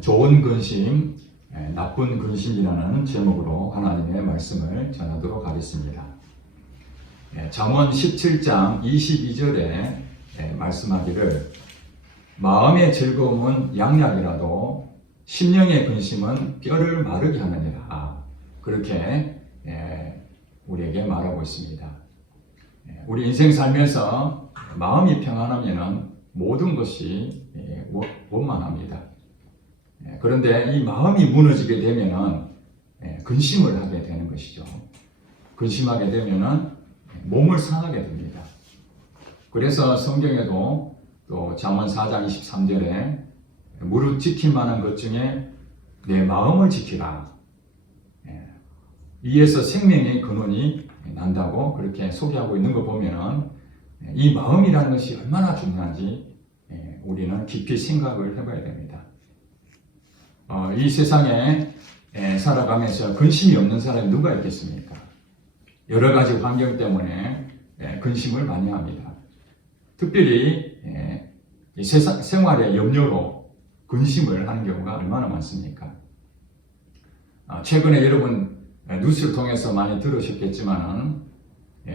좋은 근심, 나쁜 근심이라는 제목으로 하나님의 말씀을 전하도록 하겠습니다. 잠언 17장 22절에 말씀하기를 마음의 즐거움은 양약이라도 심령의 근심은 뼈를 마르게 하느니라. 그렇게 우리에게 말하고 있습니다. 우리 인생 살면서 마음이 평안하면 모든 것이 원만합니다. 그런데 이 마음이 무너지게 되면 근심을 하게 되는 것이죠. 근심하게 되면 몸을 상하게 됩니다. 그래서 성경에도 또 잠언 4장 23절에 무릇 지킬 만한 것 중에 내 마음을 지키라. 이에서 생명의 근원이 난다고 그렇게 소개하고 있는 거 보면 이 마음이라는 것이 얼마나 중요한지 우리는 깊이 생각을 해봐야 됩니다. 이 세상에 살아가면서 근심이 없는 사람이 누가 있겠습니까? 여러 가지 환경 때문에 근심을 많이 합니다. 특별히 세상 생활의 염려로 근심을 하는 경우가 얼마나 많습니까? 최근에 여러분 뉴스를 통해서 많이 들으셨겠지만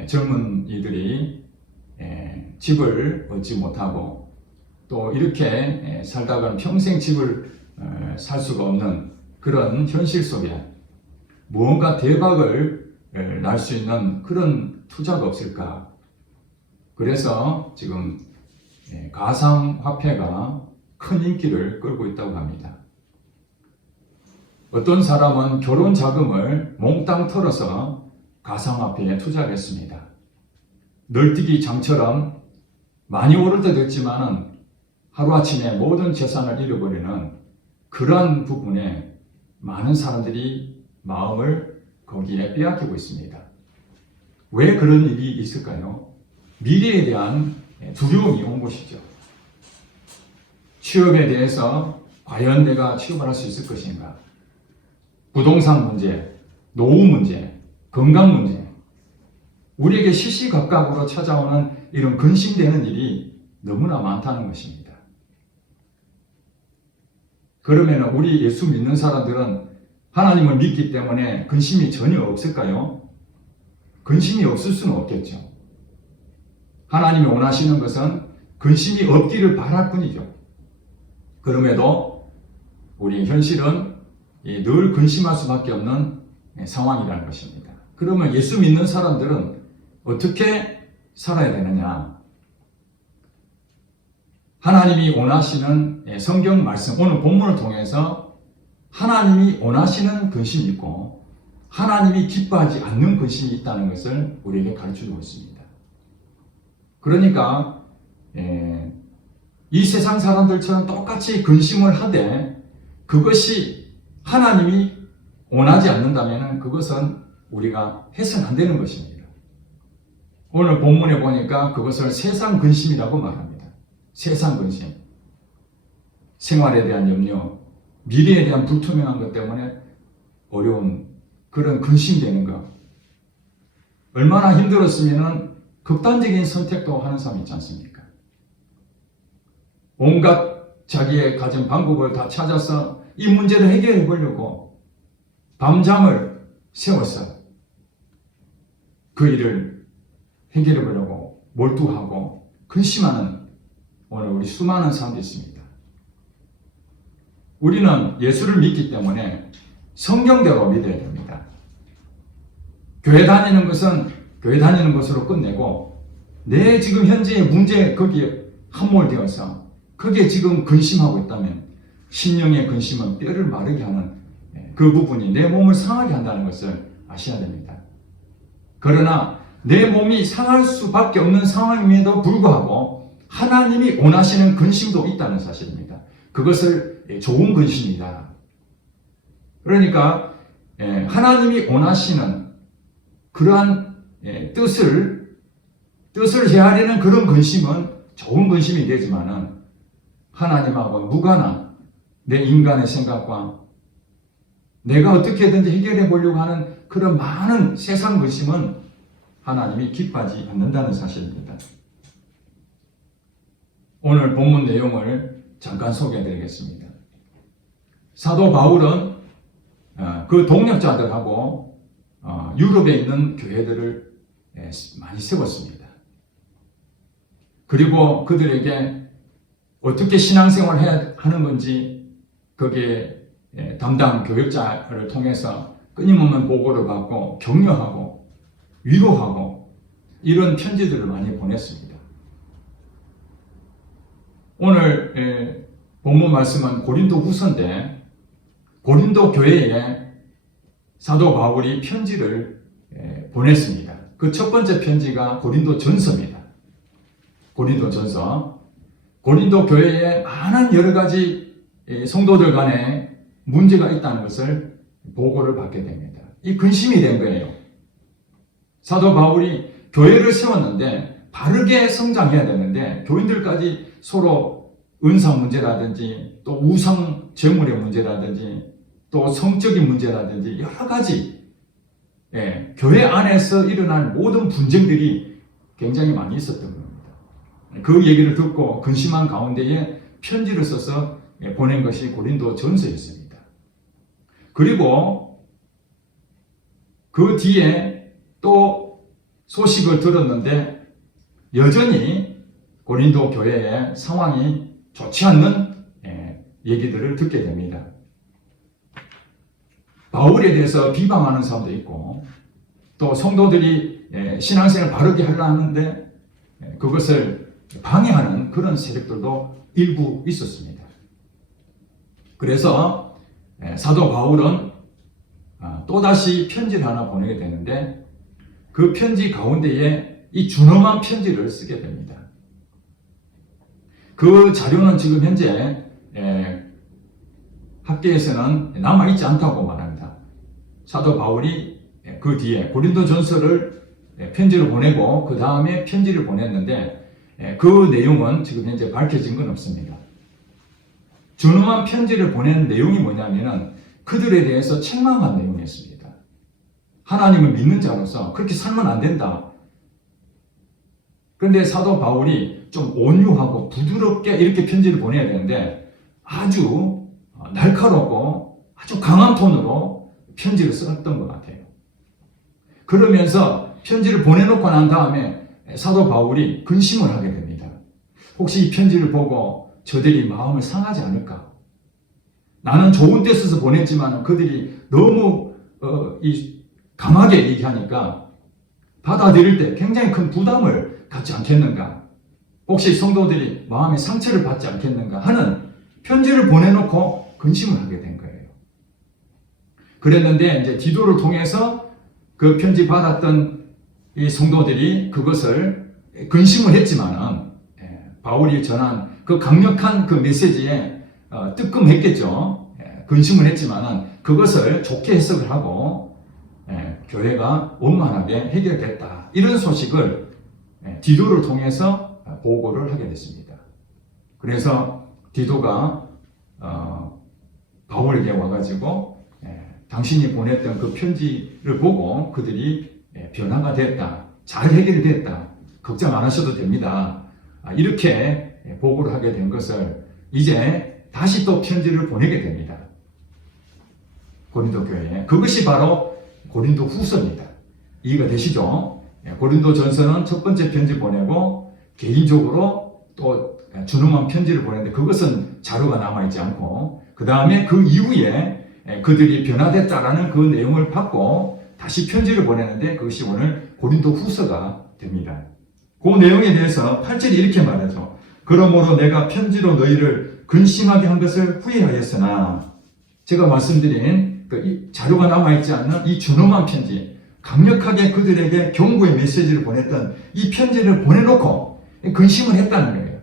젊은이들이 집을 얻지 못하고 또 이렇게 살다가는 평생 집을 살 수가 없는 그런 현실 속에 무언가 대박을 날 수 있는 그런 투자가 없을까? 그래서 지금 가상화폐가 큰 인기를 끌고 있다고 합니다. 어떤 사람은 결혼 자금을 몽땅 털어서 가상화폐에 투자를 했습니다. 널뛰기 장처럼 많이 오를 때도 있지만 하루아침에 모든 재산을 잃어버리는 그러한 부분에 많은 사람들이 마음을 거기에 빼앗기고 있습니다. 왜 그런 일이 있을까요? 미래에 대한 두려움이 온 것이죠. 취업에 대해서 과연 내가 취업을 할 수 있을 것인가? 부동산 문제, 노후 문제, 건강 문제, 우리에게 시시각각으로 찾아오는 이런 근심되는 일이 너무나 많다는 것입니다. 그러면 우리 예수 믿는 사람들은 하나님을 믿기 때문에 근심이 전혀 없을까요? 근심이 없을 수는 없겠죠. 하나님이 원하시는 것은 근심이 없기를 바랄 뿐이죠. 그럼에도 우리 현실은 늘 근심할 수밖에 없는 상황이라는 것입니다. 그러면 예수 믿는 사람들은 어떻게 살아야 되느냐? 하나님이 원하시는 성경 말씀, 오늘 본문을 통해서 하나님이 원하시는 근심이 있고 하나님이 기뻐하지 않는 근심이 있다는 것을 우리에게 가르쳐주고 있습니다. 그러니까 이 세상 사람들처럼 똑같이 근심을 하되 그것이 하나님이 원하지 않는다면 그것은 우리가 해서는 안 되는 것입니다. 오늘 본문에 보니까 그것을 세상 근심이라고 말합니다. 세상 근심. 생활에 대한 염려, 미래에 대한 불투명한 것 때문에 어려운 그런 근심되는 것. 얼마나 힘들었으면 극단적인 선택도 하는 사람이 있지 않습니까? 온갖 자기의 가진 방법을 다 찾아서 이 문제를 해결해 보려고 밤잠을 새워서 그 일을 해결해 보려고 몰두하고 근심하는 오늘 우리 수많은 사람들이 있습니다. 우리는 예수를 믿기 때문에 성경대로 믿어야 됩니다. 교회 다니는 것은 교회 다니는 것으로 끝내고 내 지금 현재의 문제에 거기에 함몰되어서 거기에 지금 근심하고 있다면 심령의 근심은 뼈를 마르게 하는 그 부분이 내 몸을 상하게 한다는 것을 아셔야 됩니다. 그러나 내 몸이 상할 수밖에 없는 상황임에도 불구하고 하나님이 원하시는 근심도 있다는 사실입니다. 그것을 좋은 근심이다. 그러니까 하나님이 원하시는 그러한 뜻을 헤아리는 그런 근심은 좋은 근심이 되지만은 하나님하고 무관한 내 인간의 생각과 내가 어떻게든지 해결해 보려고 하는 그런 많은 세상 근심은 하나님이 기뻐하지 않는다는 사실입니다. 오늘 본문 내용을 잠깐 소개해 드리겠습니다. 사도 바울은 그 동역자들하고 유럽에 있는 교회들을 많이 세웠습니다. 그리고 그들에게 어떻게 신앙생활을 해야 하는 건지 거기에 담당 교육자를 통해서 끊임없는 보고를 받고 격려하고 위로하고 이런 편지들을 많이 보냈습니다. 오늘 본문 말씀은 고린도 후서인데 고린도 교회에 사도 바울이 편지를 보냈습니다. 그 첫 번째 편지가 고린도 전서입니다. 고린도 전서. 고린도 교회에 많은 여러 가지 성도들 간에 문제가 있다는 것을 보고를 받게 됩니다. 이 근심이 된 거예요. 사도 바울이 교회를 세웠는데 바르게 성장해야 되는데 교인들까지 서로 은사 문제라든지 또 우상 제물의 문제라든지 또 성적인 문제라든지 여러 가지 교회 안에서 일어날 모든 분쟁들이 굉장히 많이 있었던 겁니다. 그 얘기를 듣고 근심한 가운데에 편지를 써서 보낸 것이 고린도 전서였습니다. 그리고 그 뒤에 또 소식을 들었는데 여전히 고린도 교회의 상황이 좋지 않는 얘기들을 듣게 됩니다. 바울에 대해서 비방하는 사람도 있고 또 성도들이 신앙생활을 바르게 하려 하는데 그것을 방해하는 그런 세력들도 일부 있었습니다. 그래서 사도 바울은 또다시 편지를 하나 보내게 되는데 그 편지 가운데에 이 준엄한 편지를 쓰게 됩니다. 그 자료는 지금 현재 학계에서는 남아있지 않다고 말합니다. 사도 바울이 그 뒤에 고린도 전서를 편지를 보내고 그 다음에 편지를 보냈는데 그 내용은 지금 현재 밝혀진 건 없습니다. 준엄한 편지를 보낸 내용이 뭐냐면은 그들에 대해서 책망한 내용이었습니다. 하나님을 믿는 자로서 그렇게 살면 안 된다. 그런데 사도 바울이 좀 온유하고 부드럽게 이렇게 편지를 보내야 되는데 아주 날카롭고 아주 강한 톤으로 편지를 썼던 것 같아요. 그러면서 편지를 보내놓고 난 다음에 사도 바울이 근심을 하게 됩니다. 혹시 이 편지를 보고 저들이 마음을 상하지 않을까? 나는 좋은 데 써서 보냈지만 그들이 너무 강하게 얘기하니까 받아들일 때 굉장히 큰 부담을 갖지 않겠는가? 혹시 성도들이 마음의 상처를 받지 않겠는가 하는 편지를 보내놓고 근심을 하게 된 거예요. 그랬는데 이제 디도를 통해서 그 편지 받았던 이 성도들이 그것을 근심을 했지만은 바울이 전한 그 강력한 그 메시지에 뜨끔했겠죠. 근심을 했지만은 그것을 좋게 해석을 하고 교회가 원만하게 해결됐다. 이런 소식을 디도를 통해서 보고를 하게 됐습니다. 그래서 디도가 바울에게 와가지고 당신이 보냈던 그 편지를 보고 그들이 변화가 됐다. 잘 해결됐다. 걱정 안 하셔도 됩니다. 이렇게 보고를 하게 된 것을 이제 다시 또 편지를 보내게 됩니다. 고린도 교회에. 그것이 바로 고린도 후서입니다. 이해가 되시죠? 고린도 전서는 첫 번째 편지 보내고 개인적으로 또 준엄한 편지를 보냈는데 그것은 자료가 남아있지 않고 그 다음에 그 이후에 그들이 변화됐다라는 그 내용을 받고 다시 편지를 보내는데 그것이 오늘 고린도 후서가 됩니다. 그 내용에 대해서 8절이 이렇게 말하죠. 그러므로 내가 편지로 너희를 근심하게 한 것을 후회하였으나 제가 말씀드린 그 자료가 남아있지 않는 이 준엄한 편지 강력하게 그들에게 경고의 메시지를 보냈던 이 편지를 보내놓고 근심을 했다는 거예요.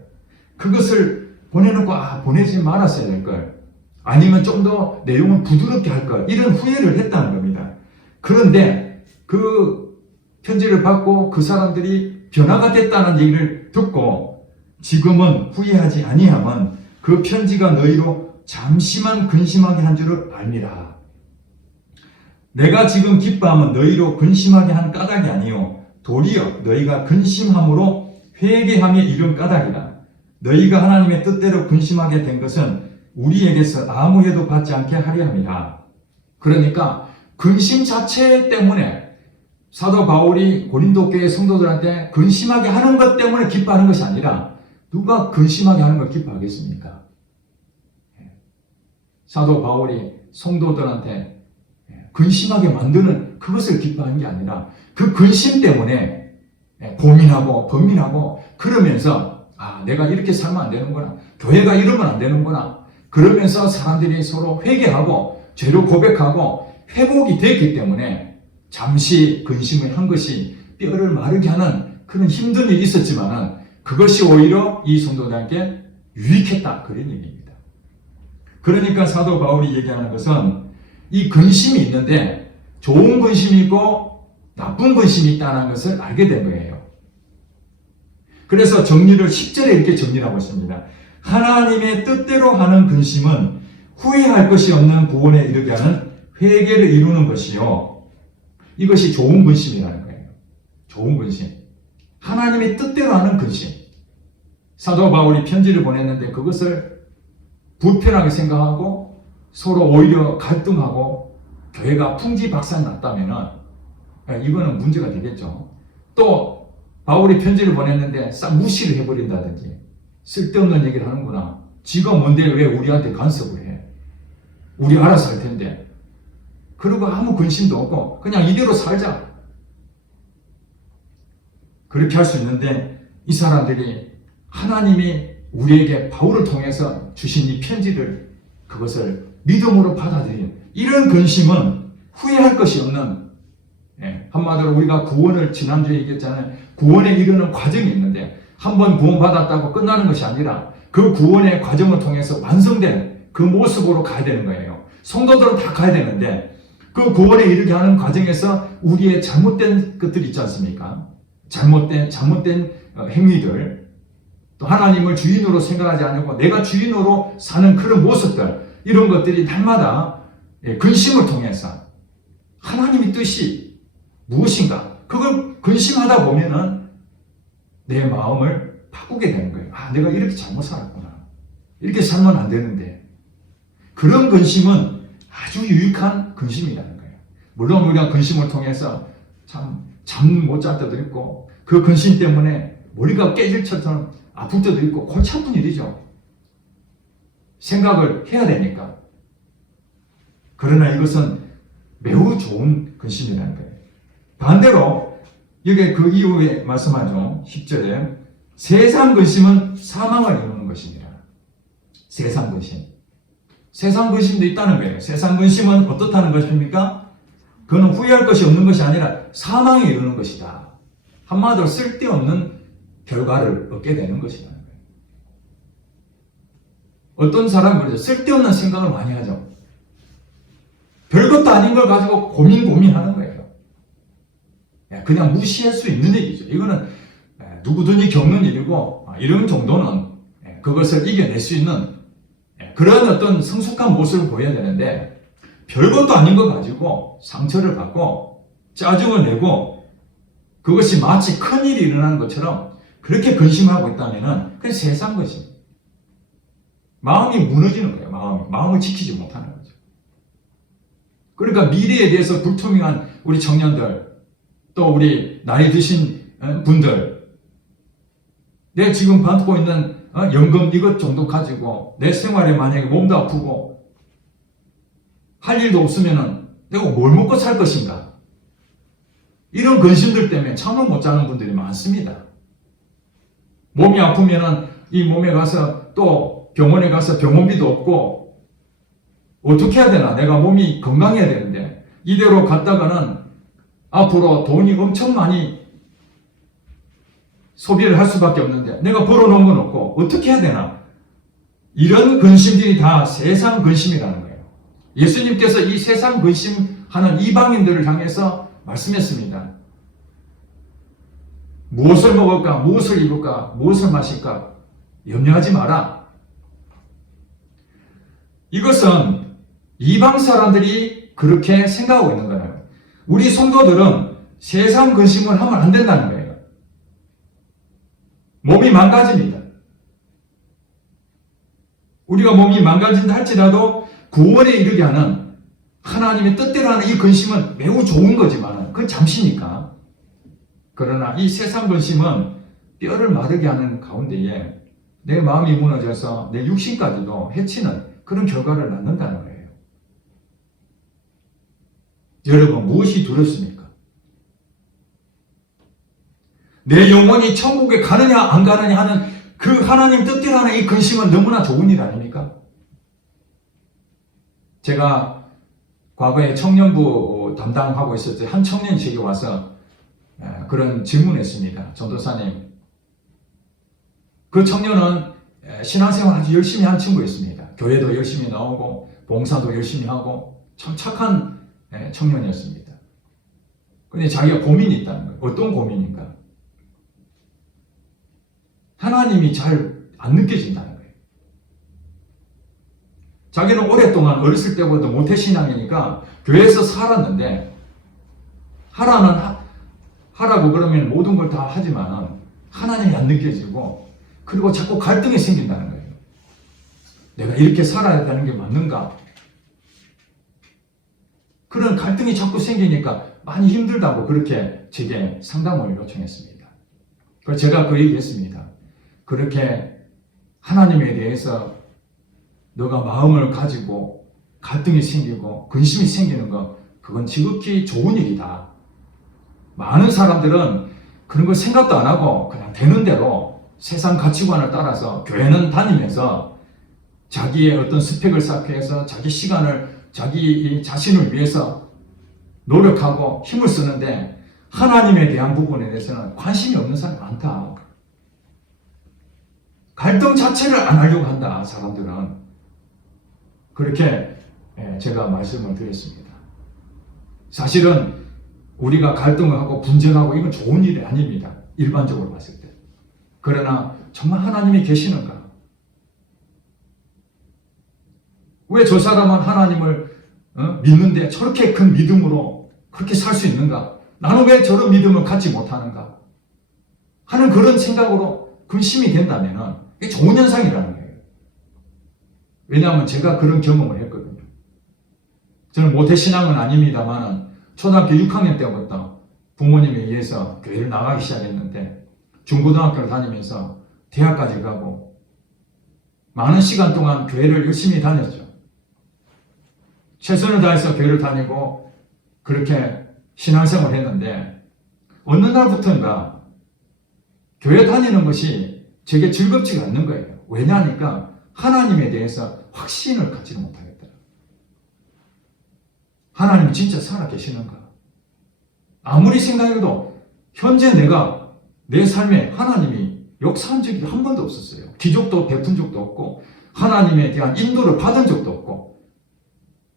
그것을 보내놓고 보내지 말았어야 될 걸. 아니면 좀 더 내용을 부드럽게 할 걸. 이런 후회를 했다는 겁니다. 그런데 그 편지를 받고 그 사람들이 변화가 됐다는 얘기를 듣고 지금은 후회하지 아니함은 그 편지가 너희로 잠시만 근심하게 한 줄을 알미라. 내가 지금 기뻐함은 너희로 근심하게 한 까닭이 아니요 도리어 너희가 근심함으로 회개함에 이른 까닭이라. 너희가 하나님의 뜻대로 근심하게 된 것은 우리에게서 아무 해도 받지 않게 하려 함이라. 그러니까 근심 자체 때문에 사도 바울이 고린도 교회 성도들한테 근심하게 하는 것 때문에 기뻐하는 것이 아니라 누가 근심하게 하는 걸 기뻐하겠습니까? 사도 바울이 성도들한테 근심하게 만드는 그것을 기뻐하는 게 아니라 그 근심 때문에 고민하고 범민하고 그러면서 내가 이렇게 살면 안 되는구나. 교회가 이러면 안 되는구나. 그러면서 사람들이 서로 회개하고 죄를 고백하고 회복이 됐기 때문에 잠시 근심을 한 것이 뼈를 마르게 하는 그런 힘든 일이 있었지만 그것이 오히려 이 성도들에게 유익했다. 그런 얘기입니다. 그러니까 사도 바울이 얘기하는 것은 이 근심이 있는데 좋은 근심이 있고 나쁜 근심이 있다는 것을 알게 된 거예요. 그래서 정리를 10절에 이렇게 정리하고 있습니다. 하나님의 뜻대로 하는 근심은 후회할 것이 없는 구원에 이르게 하는 회개를 이루는 것이요. 이것이 좋은 근심이라는 거예요. 좋은 근심. 하나님의 뜻대로 하는 근심. 사도 바울이 편지를 보냈는데 그것을 불편하게 생각하고 서로 오히려 갈등하고 교회가 풍지박산 났다면 이거는 문제가 되겠죠. 또 바울이 편지를 보냈는데 싹 무시를 해버린다든지 쓸데없는 얘기를 하는구나. 지가 뭔데 왜 우리한테 간섭을 해. 우리 알아서 할 텐데. 그리고 아무 근심도 없고 그냥 이대로 살자. 그렇게 할 수 있는데 이 사람들이 하나님이 우리에게 바울을 통해서 주신 이 편지를 그것을 믿음으로 받아들인 이런 근심은 후회할 것이 없는 한마디로 우리가 구원을 지난주에 얘기했잖아요. 구원에 이르는 과정이 있는데 한번 구원받았다고 끝나는 것이 아니라 그 구원의 과정을 통해서 완성된 그 모습으로 가야 되는 거예요. 성도들은 다 가야 되는데 그 구원에 이르게 하는 과정에서 우리의 잘못된 것들이 있지 않습니까? 잘못된 행위들, 또 하나님을 주인으로 생각하지 않고 내가 주인으로 사는 그런 모습들, 이런 것들이 날마다 근심을 통해서 하나님의 뜻이 무엇인가? 그걸 근심하다 보면은 내 마음을 바꾸게 되는 거예요. 내가 이렇게 잘못 살았구나. 이렇게 살면 안 되는데. 그런 근심은 아주 유익한 근심이라는 거예요. 물론 우리가 근심을 통해서 잠 못 잘 때도 있고 그 근심 때문에 머리가 깨질 처럼 아플 때도 있고 골치 아픈 일이죠. 생각을 해야 되니까. 그러나 이것은 매우 좋은 근심이라는 거예요. 반대로 여기 그 이후에 말씀하죠. 10절에 세상 근심은 사망을 이루는 것입니다. 세상 근심. 세상 근심도 있다는 거예요. 세상 근심은 어떻다는 것입니까? 그는 후회할 것이 없는 것이 아니라 사망에 이르는 것이다. 한마디로 쓸데없는 결과를 얻게 되는 것이라는 거예요. 어떤 사람은 그러죠. 쓸데없는 생각을 많이 하죠. 별것도 아닌 걸 가지고 고민하는 거예요. 그냥 무시할 수 있는 얘기죠. 이거는 누구든지 겪는 일이고 이런 정도는 그것을 이겨낼 수 있는 그런 어떤 성숙한 모습을 보여야 되는데 별것도 아닌 거 가지고 상처를 받고 짜증을 내고 그것이 마치 큰일이 일어나는 것처럼 그렇게 근심하고 있다면 그건 세상 것입니다. 마음이 무너지는 거예요. 마음을 지키지 못하는 거죠. 그러니까 미래에 대해서 불투명한 우리 청년들, 또 우리 나이 드신 분들, 내가 지금 받고 있는 연금 이것 정도 가지고 내 생활에 만약에 몸도 아프고 할 일도 없으면은 내가 뭘 먹고 살 것인가? 이런 근심들 때문에 잠을 못 자는 분들이 많습니다. 몸이 아프면은 이 몸에 가서 또 병원에 가서 병원비도 없고 어떻게 해야 되나? 내가 몸이 건강해야 되는데 이대로 갔다가는 앞으로 돈이 엄청 많이 소비를 할 수밖에 없는데 내가 벌어놓은 건 없고 어떻게 해야 되나? 이런 근심들이 다 세상 근심이라는 거예요. 예수님께서 이 세상 근심하는 이방인들을 향해서 말씀했습니다. 무엇을 먹을까? 무엇을 입을까? 무엇을 마실까? 염려하지 마라. 이것은 이방 사람들이 그렇게 생각하고 있는 거예요. 우리 성도들은 세상 근심을 하면 안 된다는 거예요. 몸이 망가집니다. 우리가 몸이 망가진다 할지라도 구원에 이르게 하는 하나님의 뜻대로 하는 이 근심은 매우 좋은 거지만 그건 잠시니까. 그러나 이 세상 근심은 뼈를 마르게 하는 가운데에 내 마음이 무너져서 내 육신까지도 해치는 그런 결과를 낳는다는 거예요. 여러분, 무엇이 두렵습니까? 내 영혼이 천국에 가느냐 안 가느냐 하는 그 하나님 뜻대로 하는 이 근심은 너무나 좋은 일 아닙니까? 제가 과거에 청년부 담당하고 있을 때 한 청년이 제게 와서 그런 질문을 했습니다. 전도사님, 그 청년은 신앙생활 아주 열심히 한 친구였습니다. 교회도 열심히 나오고 봉사도 열심히 하고 참 착한 청년이었습니다. 그런데 자기가 고민이 있다는 거예요. 어떤 고민인가? 하나님이 잘 안 느껴진다는 거예요. 자기는 오랫동안 어렸을 때부터 모태신앙이니까 교회에서 살았는데 하라고 그러면 모든 걸 다 하지만 하나님이 안 느껴지고 그리고 자꾸 갈등이 생긴다는 거예요. 내가 이렇게 살아야 되는 게 맞는가? 그런 갈등이 자꾸 생기니까 많이 힘들다고 그렇게 제게 상담을 요청했습니다. 그래서 제가 그 얘기했습니다. 그렇게 하나님에 대해서 너가 마음을 가지고 갈등이 생기고 근심이 생기는 거, 그건 지극히 좋은 일이다. 많은 사람들은 그런 걸 생각도 안 하고 그냥 되는 대로 세상 가치관을 따라서 교회는 다니면서 자기의 어떤 스펙을 쌓기 위해서 자기 시간을 자기 자신을 위해서 노력하고 힘을 쓰는데 하나님에 대한 부분에 대해서는 관심이 없는 사람이 많다. 갈등 자체를 안 하려고 한다, 사람들은. 그렇게 제가 말씀을 드렸습니다. 사실은 우리가 갈등을 하고 분쟁하고 이건 좋은 일이 아닙니다. 일반적으로 봤을 때. 그러나 정말 하나님이 계시는가? 왜 저 사람은 하나님을 믿는데 저렇게 큰 믿음으로 그렇게 살 수 있는가? 나는 왜 저런 믿음을 갖지 못하는가? 하는 그런 생각으로 근심이 된다면 이게 좋은 현상이라는 거예요. 왜냐하면 제가 그런 경험을 했거든요. 저는 모태신앙은 아닙니다만 초등학교 6학년 때부터 부모님에 의해서 교회를 나가기 시작했는데 중고등학교를 다니면서 대학까지 가고 많은 시간 동안 교회를 열심히 다녔죠. 최선을 다해서 교회를 다니고 그렇게 신앙생활을 했는데 어느 날부터인가 교회 다니는 것이 제게 즐겁지가 않는 거예요. 왜냐하니까 하나님에 대해서 확신을 갖지를 못하겠더라. 하나님이 진짜 살아계시는가? 아무리 생각해도 현재 내가 내 삶에 하나님이 역사한 적이 한 번도 없었어요. 기적도 베푼 적도 없고 하나님에 대한 인도를 받은 적도 없고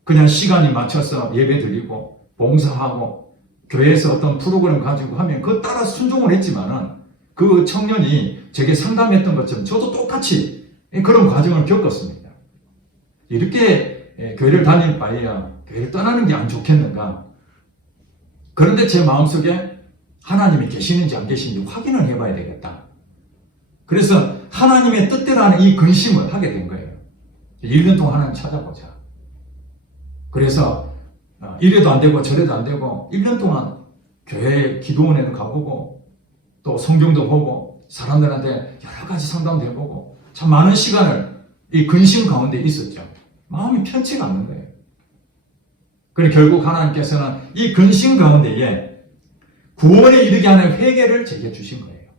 그냥 시간이 맞춰서 예배 드리고 봉사하고 교회에서 어떤 프로그램 가지고 하면 그거 따라 순종을 했지만은 그 청년이 제게 상담했던 것처럼 저도 똑같이 그런 과정을 겪었습니다. 이렇게 교회를 다닐 바에야 교회를 떠나는 게 안 좋겠는가? 그런데 제 마음속에 하나님이 계시는지 안 계시는지 확인을 해봐야 되겠다. 그래서 하나님의 뜻대로 하는 이 근심을 하게 된 거예요. 1년 동안 하나님 찾아보자. 그래서 이래도 안 되고 저래도 안 되고 1년 동안 교회 기도원에도 가보고 또 성경도 보고 사람들한테 여러 가지 상담도 해보고 참 많은 시간을 이 근심 가운데 있었죠. 마음이 편치가 않는 거예요. 그리고 결국 하나님께서는 이 근심 가운데에 구원에 이르게 하는 회개를 제게 주신 거예요.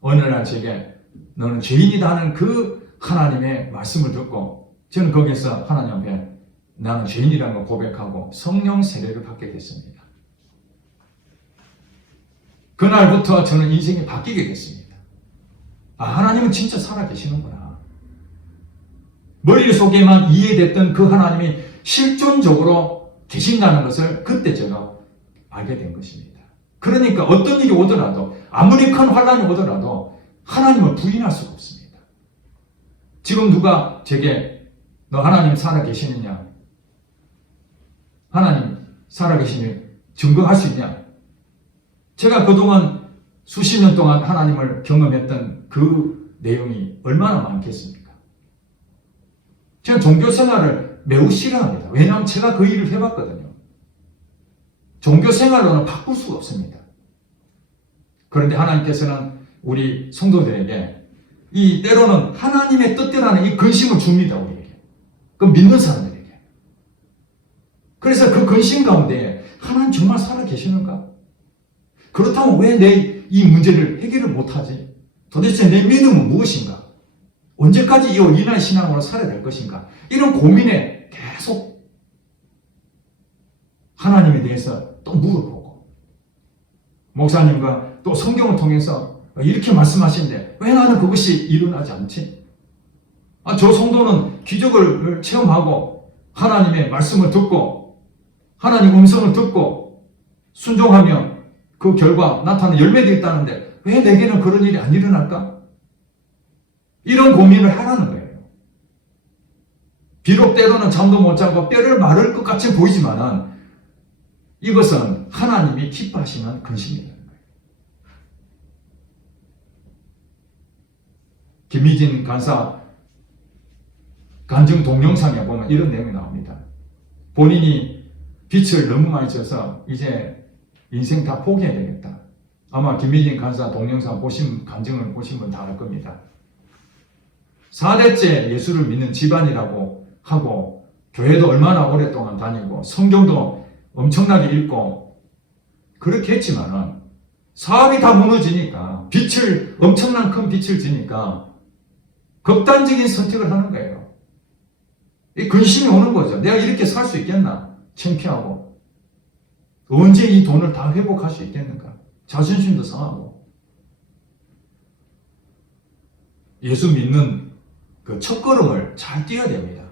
어느 날 제게 너는 죄인이다 하는 그 하나님의 말씀을 듣고 저는 거기에서 하나님 앞에 나는 죄인이라는 걸 고백하고 성령 세례를 받게 됐습니다. 그날부터 저는 인생이 바뀌게 됐습니다. 하나님은 진짜 살아계시는구나. 머릿속에만 이해됐던 그 하나님이 실존적으로 계신다는 것을 그때 제가 알게 된 것입니다. 그러니까 어떤 일이 오더라도 아무리 큰 환란이 오더라도 하나님을 부인할 수가 없습니다. 지금 누가 제게 너 하나님 살아계시느냐? 하나님 살아계시니 증거할 수 있냐? 제가 그동안 수십 년 동안 하나님을 경험했던 그 내용이 얼마나 많겠습니까? 저는 종교 생활을 매우 싫어합니다. 왜냐하면 제가 그 일을 해봤거든요. 종교 생활로는 바꿀 수가 없습니다. 그런데 하나님께서는 우리 성도들에게 이 때로는 하나님의 뜻대로는 이 근심을 줍니다. 우리에게. 그 믿는 사람들에게. 그래서 그 근심 가운데 하나님 정말 살아 계시는가? 그렇다면 왜 내 이 문제를 해결을 못하지? 도대체 내 믿음은 무엇인가? 언제까지 이 어린아이 신앙으로 살아야 될 것인가? 이런 고민에 계속 하나님에 대해서 또 물어보고 목사님과 또 성경을 통해서 이렇게 말씀하시는데 왜 나는 그것이 일어나지 않지? 저 성도는 기적을 체험하고 하나님의 말씀을 듣고 하나님 음성을 듣고 순종하며 그 결과 나타나는 열매들이 있다는데 왜 내게는 그런 일이 안 일어날까? 이런 고민을 하라는 거예요. 비록 때로는 잠도 못 자고 뼈를 마를 것 같이 보이지만은 이것은 하나님이 기뻐하시는 근심이라는 거예요. 김희진 간사 간증 동영상에 보면 이런 내용이 나옵니다. 본인이 빛을 너무 많이 져서 이제 인생 다 포기해야 되겠다. 아마 김희진 간사 동영상 간증을 보신 분 다 알 겁니다. 4대째 예수를 믿는 집안이라고 하고 교회도 얼마나 오랫동안 다니고 성경도 엄청나게 읽고 그렇게 했지만은 사업이 다 무너지니까 엄청난 큰 빛을 지니까 극단적인 선택을 하는 거예요. 이 근심이 오는 거죠. 내가 이렇게 살 수 있겠나? 창피하고 언제 이 돈을 다 회복할 수 있겠는가? 자존심도 상하고 예수 믿는 그 첫걸음을 잘 뛰어야 됩니다.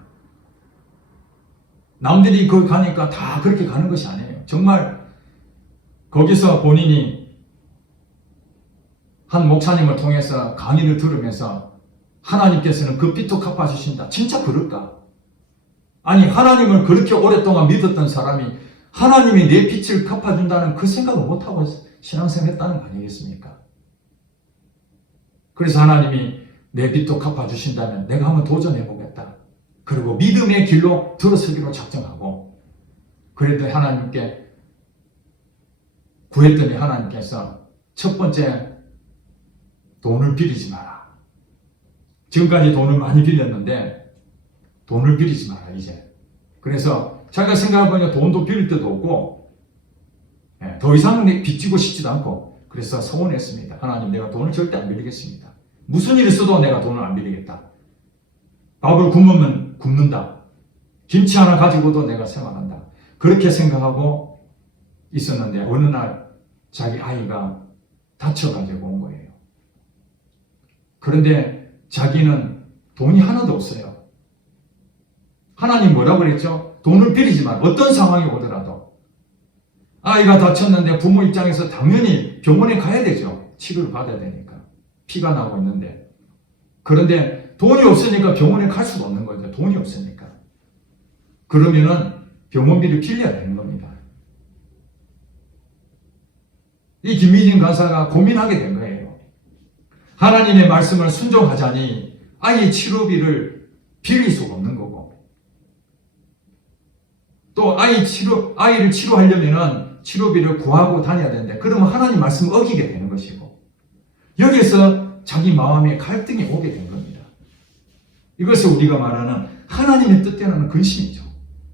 남들이 거기 가니까 다 그렇게 가는 것이 아니에요. 정말 거기서 본인이 한 목사님을 통해서 강의를 들으면서 하나님께서는 그 빚도 갚아주신다. 진짜 그럴까? 아니 하나님을 그렇게 오랫동안 믿었던 사람이 하나님이 내 빚을 갚아준다는 그 생각을 못하고 신앙생활 했다는 거 아니겠습니까? 그래서 하나님이 내 빚도 갚아주신다면 내가 한번 도전해보겠다. 그리고 믿음의 길로 들어서기로 작정하고 그랬더니 하나님께 구했더니 하나님께서 첫 번째 돈을 빌리지 마라. 지금까지 돈을 많이 빌렸는데 돈을 빌리지 마라 이제. 그래서 자기가 생각해보니까 돈도 빌릴 데도 없고 더 이상 빚지고 싶지도 않고 그래서 서원했습니다. 하나님 내가 돈을 절대 안 빌리겠습니다. 무슨 일이 있어도 내가 돈을 안 빌리겠다. 밥을 굶으면 굶는다. 김치 하나 가지고도 내가 생활한다. 그렇게 생각하고 있었는데 어느 날 자기 아이가 다쳐가지고 온 거예요. 그런데 자기는 돈이 하나도 없어요. 하나님 뭐라고 그랬죠? 돈을 빌리지만 어떤 상황이 오더라도 아이가 다쳤는데 부모 입장에서 당연히 병원에 가야 되죠. 치료를 받아야 되니까. 피가 나고 있는데. 그런데 돈이 없으니까 병원에 갈 수가 없는 거죠. 돈이 없으니까. 그러면은 병원비를 빌려야 되는 겁니다. 이 김희진 간사가 고민하게 된 거예요. 하나님의 말씀을 순종하자니 아이의 치료비를 빌릴 수가 없는 거고 또 아이를 치료하려면은 치료비를 구하고 다녀야 되는데 그러면 하나님 말씀을 어기게 되는 것이고 여기에서 자기 마음에 갈등이 오게 된 겁니다. 이것을 우리가 말하는 하나님의 뜻대로는 근심이죠.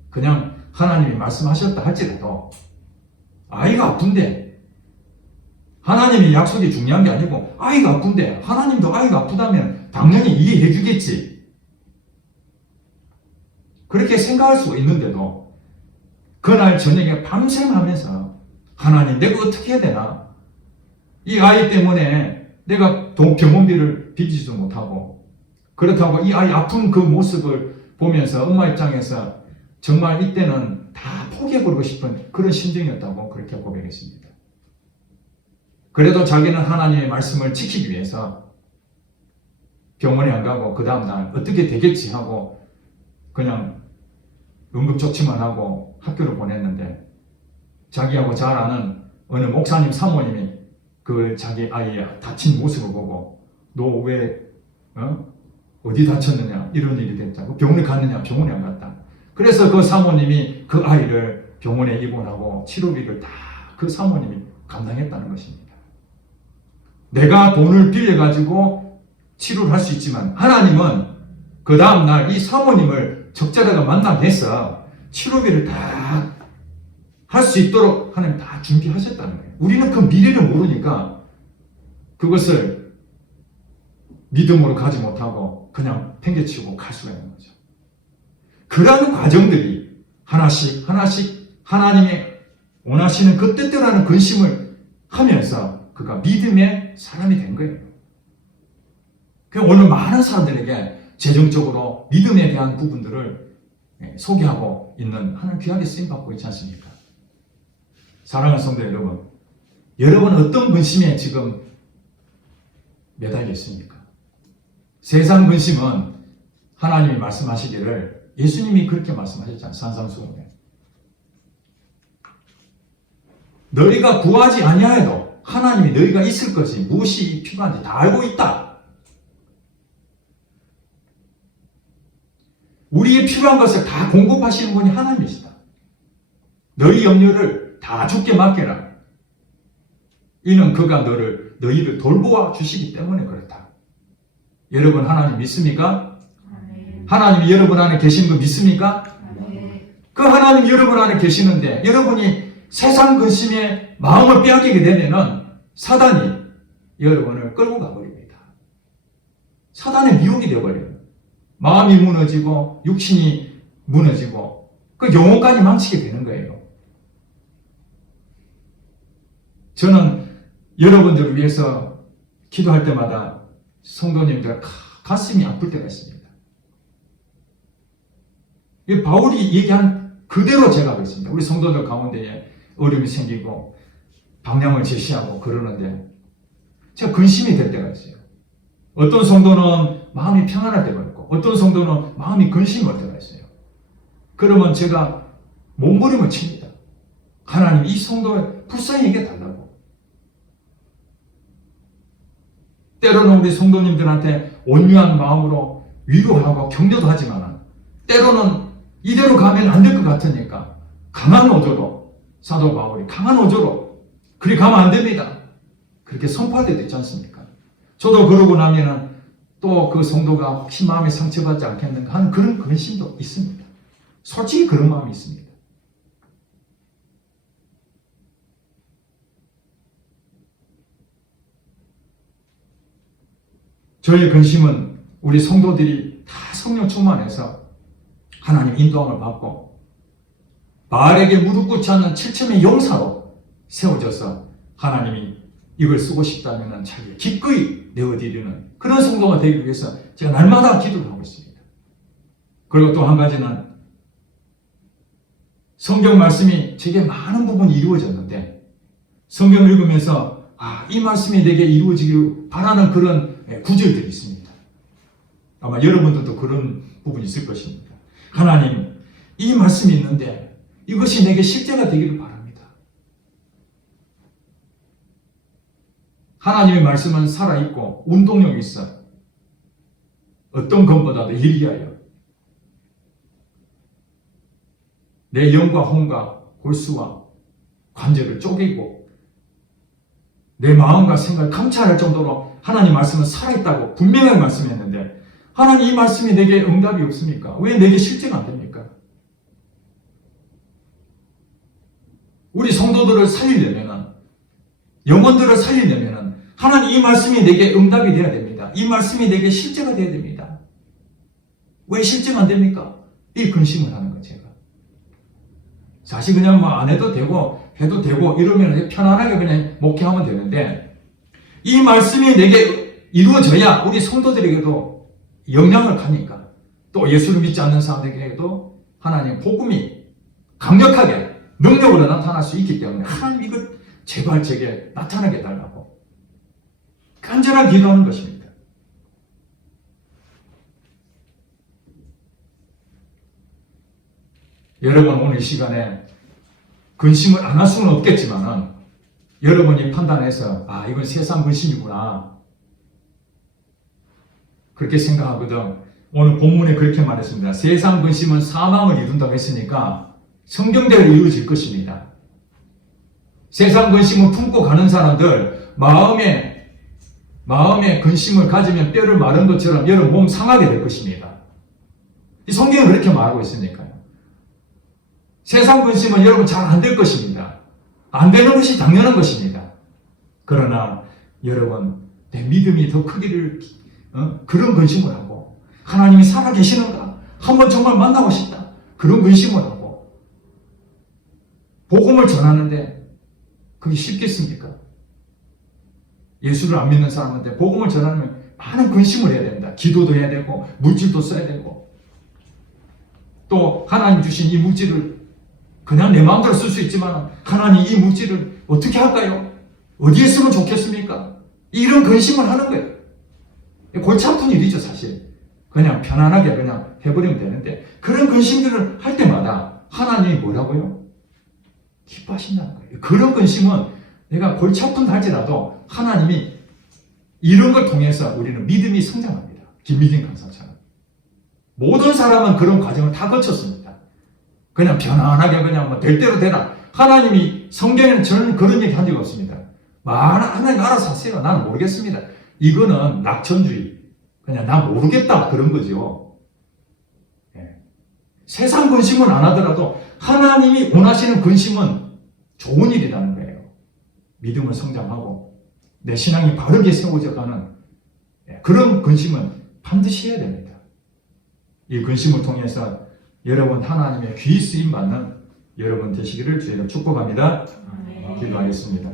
그냥 하나님이 말씀하셨다 할지라도 아이가 아픈데 하나님의 약속이 중요한 게 아니고 아이가 아픈데 하나님도 아이가 아프다면 당연히 이해해 주겠지. 그렇게 생각할 수가 있는데도 그날 저녁에 밤샘 하면서 하나님 내가 어떻게 해야 되나? 이 아이 때문에 내가 병원비를 빚지도 못하고 그렇다고 이 아이 아픈 그 모습을 보면서 엄마 입장에서 정말 이때는 다 포기해버리고 싶은 그런 심정이었다고 그렇게 고백했습니다. 그래도 자기는 하나님의 말씀을 지키기 위해서 병원에 안 가고 그 다음날 어떻게 되겠지 하고 그냥 응급조치만 하고 학교를 보냈는데 자기하고 잘 아는 어느 목사님 사모님이 그 자기 아이의 다친 모습을 보고 너 왜 어디 다쳤느냐 이런 일이 됐다고. 병원에 갔느냐? 병원에 안 갔다. 그래서 그 사모님이 그 아이를 병원에 입원하고 치료비를 다 그 사모님이 감당했다는 것입니다. 내가 돈을 빌려가지고 치료를 할 수 있지만 하나님은 그 다음날 이 사모님을 적절하게 만나서 치료비를 다 할 수 있도록 하나님 다 준비하셨다는 거예요. 우리는 그 미래를 모르니까 그것을 믿음으로 가지 못하고 그냥 팽개치고 갈 수가 있는 거죠. 그러한 과정들이 하나씩 하나님의 원하시는 그 뜻대로 하는 근심을 하면서 그가 믿음의 사람이 된 거예요. 오늘 많은 사람들에게 재정적으로 믿음에 대한 부분들을 소개하고 있는 하나님 귀하게 쓰임받고 있지 않습니까? 사랑하는 성도 여러분, 여러분 어떤 근심에 지금 매달려 있습니까? 세상 근심은 하나님이 말씀하시기를 예수님이 그렇게 말씀하셨잖아요. 산상수훈에. 너희가 구하지 아니하여도 하나님이 너희가 있을 것이 무엇이 필요한지 다 알고 있다. 우리의 필요한 것을 다 공급하시는 분이 하나님이시다. 너희 염려를 다 주께 맡겨라. 이는 그가 너희를 돌보아 주시기 때문에 그렇다. 여러분 하나님 믿습니까? 하나님이 여러분 안에 계신 거 믿습니까? 그 하나님이 여러분 안에 계시는데 여러분이 세상 근심에 마음을 빼앗기게 되면은 사단이 여러분을 끌고 가버립니다. 사단의 미혹이 되어버려요. 마음이 무너지고 육신이 무너지고 그 영혼까지 망치게 되는 거예요. 저는 여러분들을 위해서 기도할 때마다 성도님들 가슴이 아플 때가 있습니다. 바울이 얘기한 그대로 제가 하고 있습니다. 우리 성도들 가운데에 어려움이 생기고 방향을 제시하고 그러는데 제가 근심이 될 때가 있어요. 어떤 성도는 마음이 평안할 때가 있고 어떤 성도는 마음이 근심할 때가 있어요. 그러면 제가 몸부림을 칩니다. 하나님 이 성도를 불쌍히 얘기해 달라고. 때로는 우리 성도님들한테 온유한 마음으로 위로하고 격려도 하지만 때로는 이대로 가면 안 될 것 같으니까 강한 어조로 사도 바울이 강한 어조로 그리 가면 안 됩니다. 그렇게 선포할 때도 있지 않습니까? 저도 그러고 나면은 또 그 성도가 혹시 마음에 상처받지 않겠는가 하는 그런 근심도 있습니다. 솔직히 그런 마음이 있습니다. 저의 근심은 우리 성도들이 다 성령 충만해서 하나님 인도함을 받고 바알에게 무릎 꿇지 않는 7천의 용사로 세워져서 하나님이 이걸 쓰고 싶다면 자기를 기꺼이 내어드리는 그런 성도가 되기 위해서 제가 날마다 기도를 하고 있습니다. 그리고 또 한 가지는 성경 말씀이 제게 많은 부분이 이루어졌는데 성경을 읽으면서 이 말씀이 내게 이루어지기를 바라는 그런 구절들이 있습니다. 아마 여러분들도 그런 부분이 있을 것입니다. 하나님, 이 말씀이 있는데 이것이 내게 실제가 되기를 바랍니다. 하나님의 말씀은 살아있고 운동력이 있어 어떤 것보다도 예리하여 내 영과 혼과 골수와 관절을 쪼개고 내 마음과 생각을 감찰할 정도로 하나님 말씀은 살아있다고 분명하게 말씀했는데 하나님 이 말씀이 내게 응답이 없습니까? 왜 내게 실제가 안 됩니까? 우리 성도들을 살리려면 영혼들을 살리려면 하나님 이 말씀이 내게 응답이 되어야 됩니다. 이 말씀이 내게 실제가 되어야 됩니다. 왜 실제가 안 됩니까? 이 근심을 하는 거예요. 제가 사실 그냥 안 해도 되고 해도 되고 이러면 편안하게 그냥 목회하면 되는데 이 말씀이 내게 이루어져야 우리 성도들에게도 영향을 가니까 또 예수를 믿지 않는 사람들에게도 하나님 복음이 강력하게 능력으로 나타날 수 있기 때문에 하나님 이것 제발 제게 나타나게 해달라고 간절한 기도하는 것입니다. 여러분 오늘 이 시간에 근심을 안 할 수는 없겠지만 여러분이 판단해서 이건 세상 근심이구나 그렇게 생각하거든 오늘 본문에 그렇게 말했습니다. 세상 근심은 사망을 이룬다고 했으니까 성경대로 이루어질 것입니다. 세상 근심을 품고 가는 사람들 마음에 근심을 가지면 뼈를 마른 것처럼 여러분 몸 상하게 될 것입니다. 이 성경은 그렇게 말하고 있으니까요. 세상 근심은 여러분 잘 안 될 것입니다. 안 되는 것이 당연한 것입니다. 그러나 여러분 내 믿음이 더 크기를 그런 근심을 하고 하나님이 살아계시는가? 한번 정말 만나고 싶다. 그런 근심을 하고 복음을 전하는데 그게 쉽겠습니까? 예수를 안 믿는 사람한테 복음을 전하면 많은 근심을 해야 된다. 기도도 해야 되고 물질도 써야 되고 또 하나님 주신 이 물질을 그냥 내 마음대로 쓸 수 있지만 하나님 이 물질을 어떻게 할까요? 어디에 쓰면 좋겠습니까? 이런 근심을 하는 거예요. 골치 아픈 일이죠 사실. 그냥 편안하게 그냥 해버리면 되는데 그런 근심들을 할 때마다 하나님이 뭐라고요? 기뻐하신다는 거예요. 그런 근심은 내가 골치 아픈다 할지라도 하나님이 이런 걸 통해서 우리는 믿음이 성장합니다. 김미진 강사처럼. 모든 사람은 그런 과정을 다 거쳤습니다. 그냥 편안하게 그냥 뭐 될 대로 되라. 하나님이 성경에는 저는 그런 얘기 한 적이 없습니다. 하나님 알아서 하세요. 나는 모르겠습니다. 이거는 낙천주의. 그냥 나 모르겠다 그런 거죠. 예. 세상 근심은 안 하더라도 하나님이 원하시는 근심은 좋은 일이라는 거예요. 믿음을 성장하고 내 신앙이 바르게 세워져가는 그런 근심은 반드시 해야 됩니다. 이 근심을 통해서 여러분 하나님의 귀 쓰임 받는 여러분 되시기를 주의로 축복합니다. 기도하겠습니다.